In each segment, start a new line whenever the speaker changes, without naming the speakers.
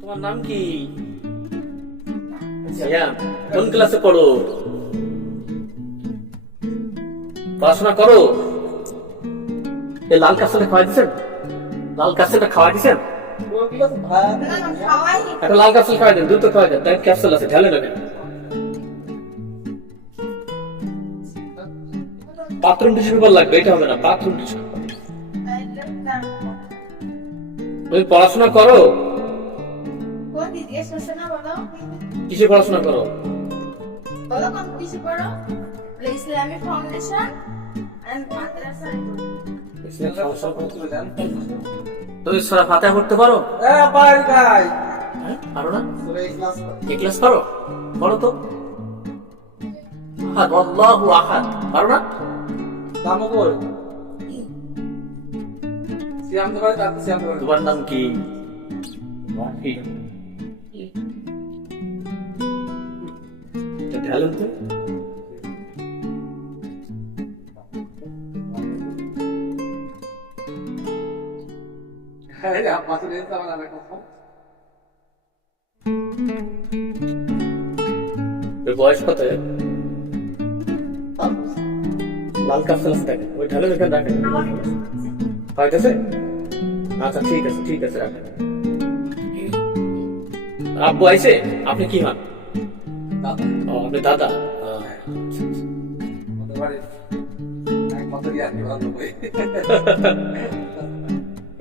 তোমার নাম কি? কোন ক্লাসে পড়ো? পড়াশোনা করো? লাল কাসটা খাওয়াই দিচ্ছেন লাল দিচ্ছেন একটা লাল ক্যাপসুল খাওয়াই দেন, দুটো খাওয়াই দেন তাই ক্যাপসুল আছে বাথরুম টিস্যু পেপার লাগবে, এটা হবে না, বাথরুম টিস্যু। তুমি পড়াশোনা করো?
বলো?
কিসে পড়াশোনা করো?
বলো কোন কিছু পড়ো? ইসলামিক ফাউন্ডেশন এন্ড মাদ্রাসা
তুমি সরা ফাতে পড়তে পারো? হ্যাঁ পারো না? কি ক্লাস পারো পড়ো তো। আহাদ আল্লাহু আহাদ। পারো না? তোমার নাম কি? ঢালুন তো। এর বয়স কত? লাল কাপসেল দেখেন ওই ঢালে এখানে রাখেন। হইতেছে আচ্ছা ঠিক আছে ঠিক আছে আব্বু আইছে? আপনি কি হন? ও আপনি দাদা?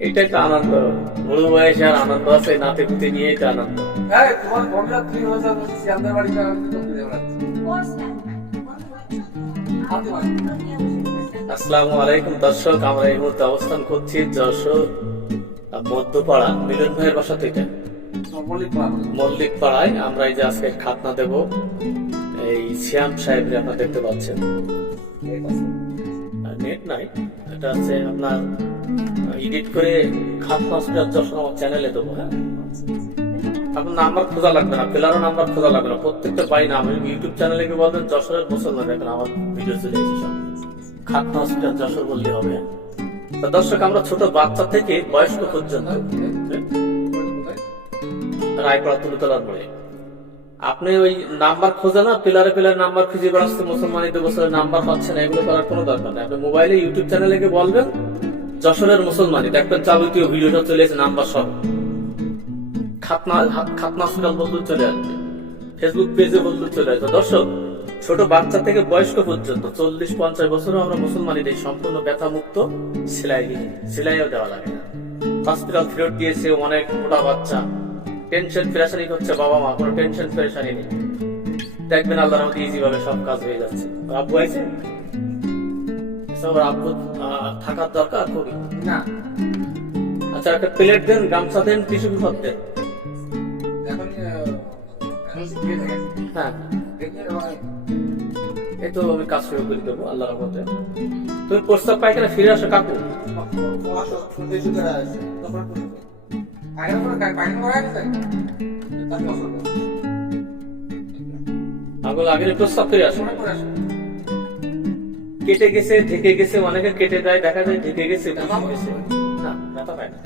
এটাই তো আনন্দ। বুড়ো বয়সে আর আনন্দ আছে নাতে পুতে নিয়ে এটা আনন্দ। আসসালামু আলাইকুম দর্শক। আমরা এই মুহূর্তে অবস্থান করছি যশোর মধ্যপাড়া, মিলন ভাইয়ের বাসা থেকে মল্লিক পাড়ায় আমরা এই যে আজকে খাতনা দেব, এই শ্যাম সাহেবরে আপনারা দেখতে পাচ্ছেন। নেট নাই, এটা আছে আপনার এডিট করে খাতনা হসপিটাল যশোর আমার চ্যানেলে দেবো হ্যাঁ? আপনার নাম্বার খোঁজা লাগবে না পেলারও নাম্বার খোঁজা লাগবে না, প্রত্যেকটা পাই না, আমি ইউটিউব চ্যানেলে গিয়ে বলবেন, যশোরের মুসলমান, দেখেন আমার ভিডিও চলে এসেছে। খাতনা হসপিটাল যশোর বললে হবে। তো দর্শক, আমরা ছোট বাচ্চা থেকে বয়স্ক পর্যন্ত। রায়পাড়া তুলতলার মোড়ে আপনি ওই নাম্বার খোঁজে না পিলারে পিলারে নাম্বার খুঁজে বেড়াচ্ছে মুসলমান ঈদ বছরের নাম্বার পাচ্ছেন এগুলো করার কোনো দরকার নেই। আপনি মোবাইলে ইউটিউব চ্যানেলে গিয়ে বলবেন, যশোরের মুসলমানই। দেখবেন যাবতীয় ভিডিওটা চলে এসে নাম্বার সব। খাতনা খাতনা হসপিটাল বলতে চলে আসবে। ফেসবুক পেজে বলতে চলে আসবে। দর্শক ছোট বাচ্চা থেকে বয়স্ক পর্যন্ত চল্লিশ পঞ্চাশ বছরও আমরা মুসলমানি দিই সম্পূর্ণ ব্যথা মুক্ত সেলাই দিই। সেলাইও দেওয়া লাগে না। হসপিটাল ফেরত দিয়েছে অনেক মোটা বাচ্চা। টেনশন প্রেশারি হচ্ছে বাবা মা কোনো টেনশন প্রেশারি নেই। দেখবেন আল্লাহর রহমতে ইজি ভাবে সব কাজ হয়ে যাচ্ছে। আব্বু আছে আব্বু থাকার দরকার খুবই। আচ্ছা একটা প্লেট দেন গামছা দেন টিস্যু পেপার দেন। হ্যাঁ এই তো আমি কাজ শুরু করে দেবো রহমতে। তুমি প্রস্তাব পাইখানা ফিরে আসো কাকু। আগল আগের প্রস্তাব করে আসো। কেটে গেছে ঢেকে গেছে অনেকে কেটে দেয় দেখা যায় ঢেকে গেছে না ব্যথা পায় না।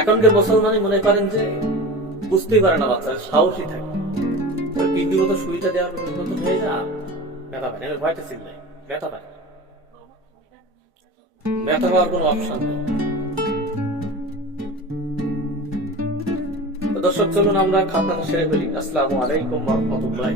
এখনকার মুসলমানই মনে করেন যে বুঝতেই পারে না বাচ্চা সাহসী থাকে। সুবিধা দেওয়ার উন্নত হয়ে যা ব্যথা পায়। ভয়টা সিল নাই ব্যথা পায়। ব্যথা পাওয়ার কোনো অপশন নেই। দর্শক, চলুন আমরা খাতা সেরে ফেলি আসসালামু আলাইকুম রহমতুল্লাহ